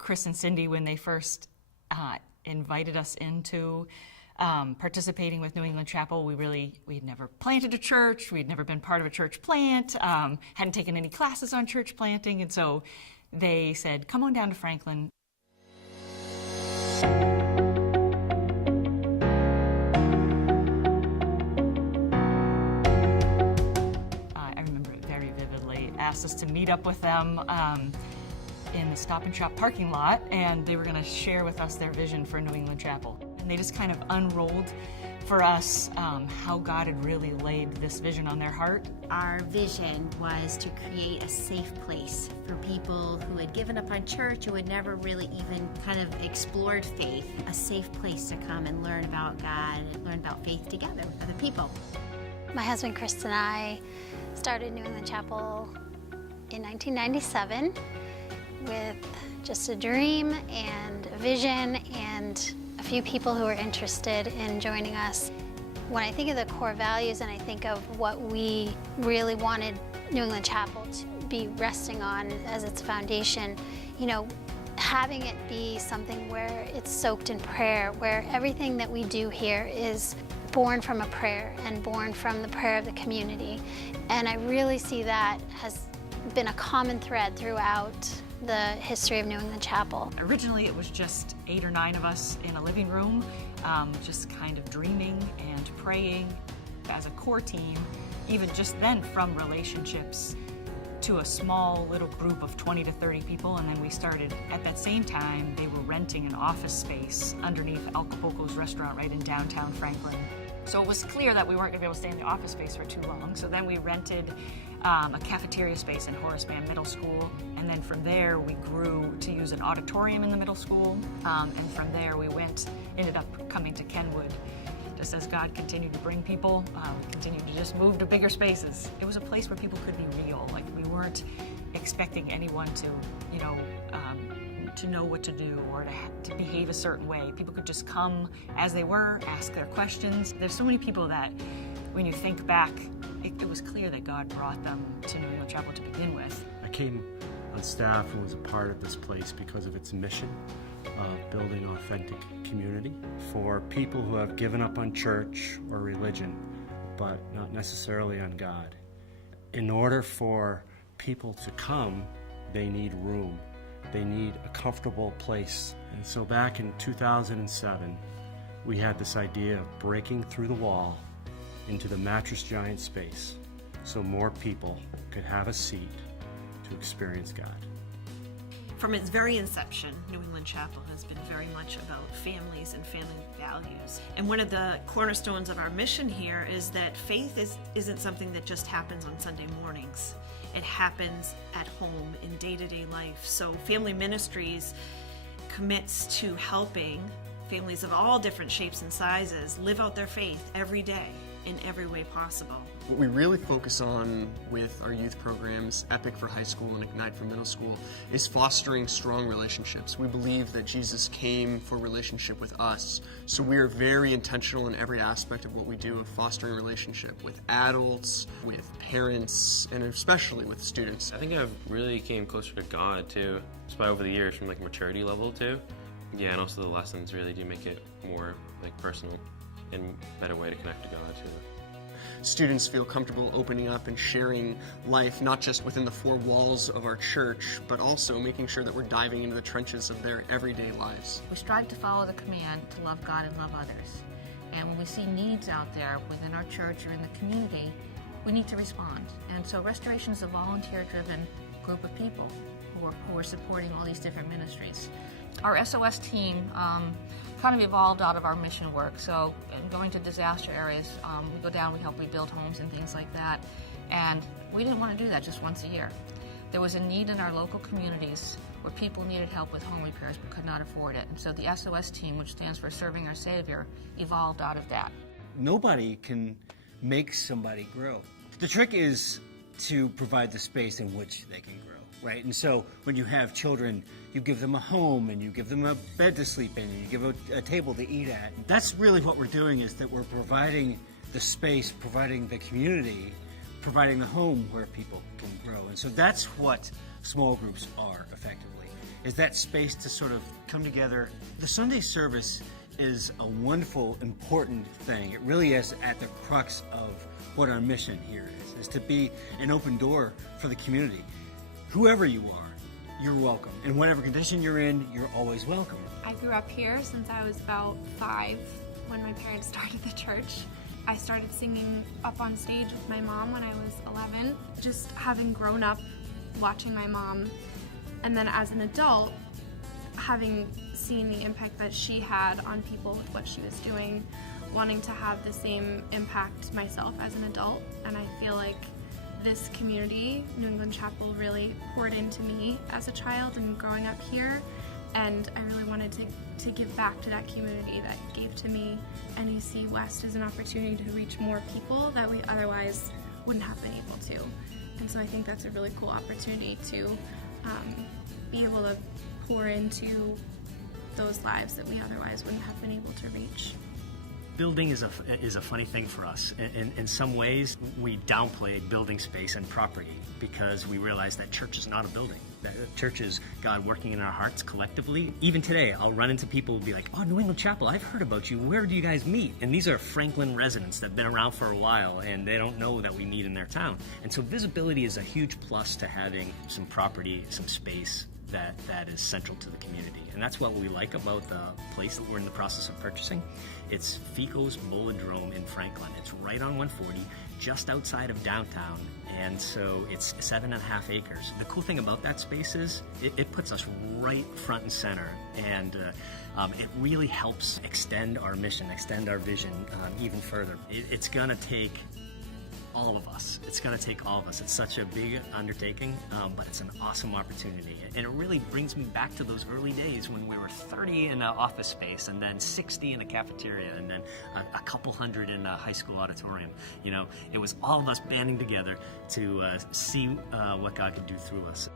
Chris and Cindy, when they first invited us into participating with New England Chapel, we'd never planted a church, we'd never been part of a church plant, hadn't taken any classes on church planting, and so they said, come on down to Franklin. I remember it very vividly. Asked us to meet up with them in the Stop and Shop parking lot, and they were going to share with us their vision for New England Chapel. And they just kind of unrolled for us how God had really laid this vision on their heart. Our vision was to create a safe place for people who had given up on church, who had never really even kind of explored faith, a safe place to come and learn about God and learn about faith together with other people. My husband Chris and I started New England Chapel in 1997 with just a dream and a vision and a few people who were interested in joining us. When I think of the core values and I think of what we really wanted New England Chapel to be resting on as its foundation, you know, having it be something where it's soaked in prayer, where everything that we do here is born from a prayer and born from the prayer of the community. And I really see that has been a common thread throughout the history of New England Chapel. Originally it was just 8 or 9 of us in a living room, just kind of dreaming and praying as a core team, even just then from relationships to a small little group of 20 to 30 people, and then we started, at that same time, they were renting an office space underneath Acapulco's restaurant right in downtown Franklin. So it was clear that we weren't going to be able to stay in the office space for too long, so then we rented a cafeteria space in Horace Mann Middle School, and then from there we grew to use an auditorium in the middle school, and from there we ended up coming to Kenwood. Just as God continued to bring people, we continued to just move to bigger spaces. It was a place where people could be real. Like, we weren't expecting anyone to, to know what to do or to behave a certain way. People could just come as they were, ask their questions. There's so many people that, when you think back, it was clear that God brought them to New England Chapel to begin with. I came on staff and was a part of this place because of its mission of building authentic community for people who have given up on church or religion, but not necessarily on God. In order for people to come, they need room. They need a comfortable place. And so back in 2007, we had this idea of breaking through the wall into the Mattress Giant space so more people could have a seat to experience God. From its very inception, New England Chapel has been very much about families and family values. And one of the cornerstones of our mission here is that faith isn't something that just happens on Sunday mornings. It happens at home in day-to-day life. So Family Ministries commits to helping families of all different shapes and sizes live out their faith every day in every way possible. What we really focus on with our youth programs, EPIC for high school and Ignite for middle school, is fostering strong relationships. We believe that Jesus came for relationship with us, so we are very intentional in every aspect of what we do of fostering relationship with adults, with parents, and especially with students. I think I've really came closer to God too, just by over the years from like maturity level too. Yeah, and also the lessons really do make it more like personal and better way to connect to God too. Students feel comfortable opening up and sharing life, not just within the 4 walls of our church, but also making sure that we're diving into the trenches of their everyday lives. We strive to follow the command to love God and love others. And when we see needs out there within our church or in the community, we need to respond. And so Restoration is a volunteer-driven group of people who are supporting all these different ministries. Our SOS team kind of evolved out of our mission work. So in going to disaster areas, we go down, we help rebuild homes and things like that. And we didn't want to do that just once a year. There was a need in our local communities where people needed help with home repairs but could not afford it. And so the SOS team, which stands for Serving Our Savior, evolved out of that. Nobody can make somebody grow. The trick is to provide the space in which they can grow, right? And so when you have children, you give them a home and you give them a bed to sleep in and you give a table to eat at. That's really what we're doing, is that we're providing the space, providing the community, providing the home where people can grow. And so that's what small groups are, effectively. is that space to sort of come together. The Sunday service is a wonderful, important thing. It really is at the crux of what our mission here is to be an open door for the community. Whoever you are, you're welcome. In whatever condition you're in, you're always welcome. I grew up here since I was about 5 when my parents started the church. I started singing up on stage with my mom when I was 11. Just having grown up watching my mom, and then as an adult, having seen the impact that she had on people with what she was doing, wanting to have the same impact myself as an adult. And I feel like this community, New England Chapel, really poured into me as a child and growing up here. And I really wanted to give back to that community that gave to me. NEC West is an opportunity to reach more people that we otherwise wouldn't have been able to. And so I think that's a really cool opportunity to be able to pour into those lives that we otherwise wouldn't have been able to reach. Building is a funny thing for us. In some ways, we downplay building space and property because we realize that church is not a building. That church is God working in our hearts collectively. Even today, I'll run into people who'll be like, "Oh, New England Chapel, I've heard about you. Where do you guys meet?" And these are Franklin residents that have been around for a while, and they don't know that we meet in their town. And so visibility is a huge plus to having some property, some space that is central to the community. And that's what we like about the place that we're in the process of purchasing. It's Fico's Bolodrome in Franklin. It's right on 140, just outside of downtown, and so it's 7.5 acres. The cool thing about that space is it puts us right front and center, and it really helps extend our mission, extend our vision even further. It's gonna take all of us. It's going to take all of us. It's such a big undertaking, but it's an awesome opportunity. And it really brings me back to those early days when we were 30 in an office space, and then 60 in a cafeteria, and then a couple hundred in a high school auditorium. You know, it was all of us banding together to see what God could do through us.